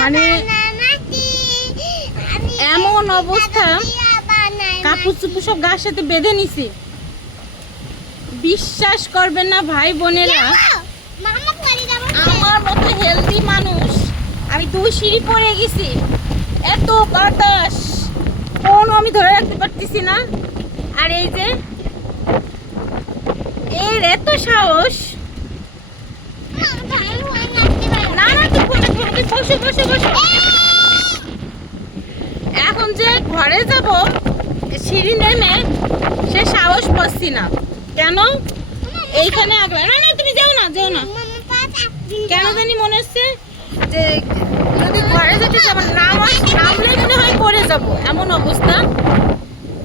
মানে এমন অবস্থা, কাপড় চুপড় সব গার সাথে বেঁধে নিছি। বিশ্বাস করবেন না ভাই বোনেরা, আমার মতো হেলদি মানুষ আমি 2 সিঁড়ি পড়ে গেছি। এত বাতাস, ফোনও আমি ধরে রাখতে পারতেছি না। আর এই যে এর এত সাহস, না না তুই ফোনে বসে বসে বসে। এখন যে ঘরে যাব সিঁড়ি নেমে সে সাহস পাচ্ছি না। কেন এইখানে আগলা, না না তুমি যাও না যাও না, কেন জানি মনে হচ্ছে যে যদি ঘরে যেতে যাবো নামলে মনে হয় পড়ে যাব, এমন অবস্থা।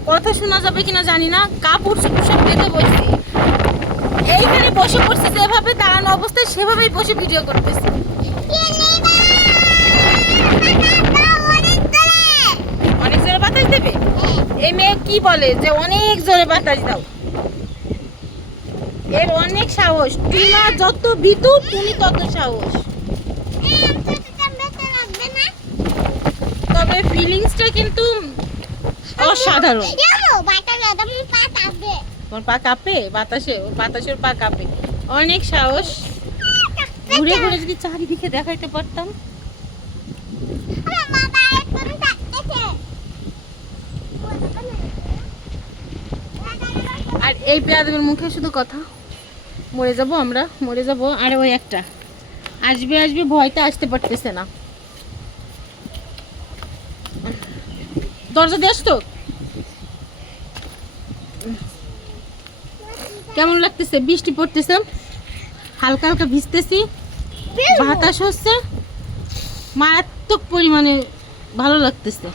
কথা শোনা যাবে কিনা জানি না, কাপড় চোপড় সব বেঁধে বসছি। এইখানে বসে পড়ছি যেভাবে দাঁড়ানো অবস্থায় সেভাবেই বসে ভিডিও করতেছি। অনেক জোরে বাতাস দেবে? এই মেয়ে কি বলে যে অনেক জোরে বাতাস দাও? এর অনেক সাহস। টিনা যত ভীতু তুমি তত সাহস। তবে ফিলিংসটা কিন্তু অসাধারণ। তোমার পা কাঁপে বাতাসের পা কাঁপে। অনেক সাহস। ঘুরে ঘুরে যদি চারিদিকে দেখাইতে পারতাম। আর এই পেয়াদের মুখে শুধু কথা, মরে যাব আমরা, মরে যাব। আর ওই একটা আসবে আসবে ভয়টা আসতে পারতেছে না। দরজা দিয়ে আসতো। কেমন লাগতেছে? বৃষ্টি পড়তেছে, হালকা হালকা ভিজতেছি, বাতাস হচ্ছে, মারাত্মক পরিমাণে ভালো লাগতেছে।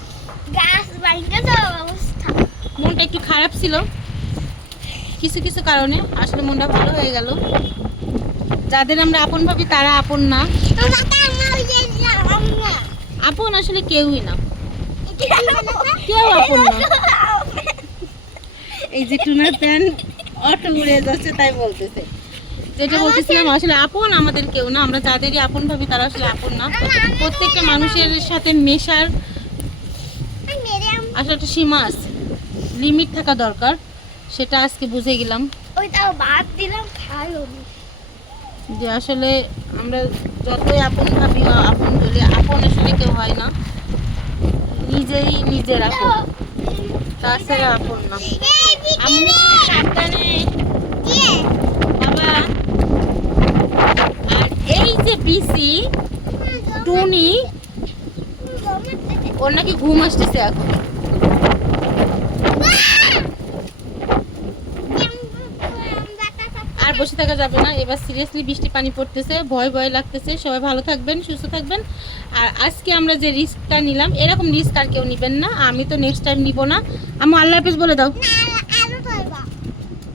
মনটা একটু খারাপ ছিল কিছু কিছু কারণে, আসলে মনটা ভালো হয়ে গেল। যাদের আমরা আপন ভাবি তারা আপন না। আপন আসলে কেউই না, কেউ আপন না। এই যে টুনার প্যান অটো উড়ে যাচ্ছে তাই বলতেছে। যেটা বলতেছিলাম, আসলে আপন আমাদের কেউ না। আমরা যাদেরই আপন ভাবি তারা আসলে আপন না। প্রত্যেকটা মানুষের সাথে মেশার আসলে একটা সীমা আছে, লিমিট থাকা দরকার। সেটা আজকে বুঝে গেলাম যে আসলে আমরা যতই আপন ভাবি বা আপন বলি, আপন আসলে কেউ হয় না, নিজেই নিজের আপন, তাছাড়া আপন না। আমি সাবধানে বাবা। আর এই যে পিসি টুনি, ওর নাকি ঘুম আসতেছে এখন। আর বসে থাকা যাবে না, এবার সিরিয়াসলি বৃষ্টি পানি পড়তেছে, ভয় ভয় লাগতেছে। সবাই ভালো থাকবেন, সুস্থ থাকবেন। আর আজকে আমরা যে রিস্কটা নিলাম, এরকম রিস্ক আর কেউ নেবেন না। আমি তো নেক্সট টাইম নিব না। আমি আল্লাহ হাফেজ বলে দাও।